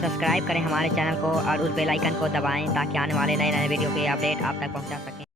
Subscribe करें हमारे channel को और उस बेल आइकन को दबाएं ताकि आने वाले नए नए वीडियो के अपडेट आप तक पहुंचा सकें।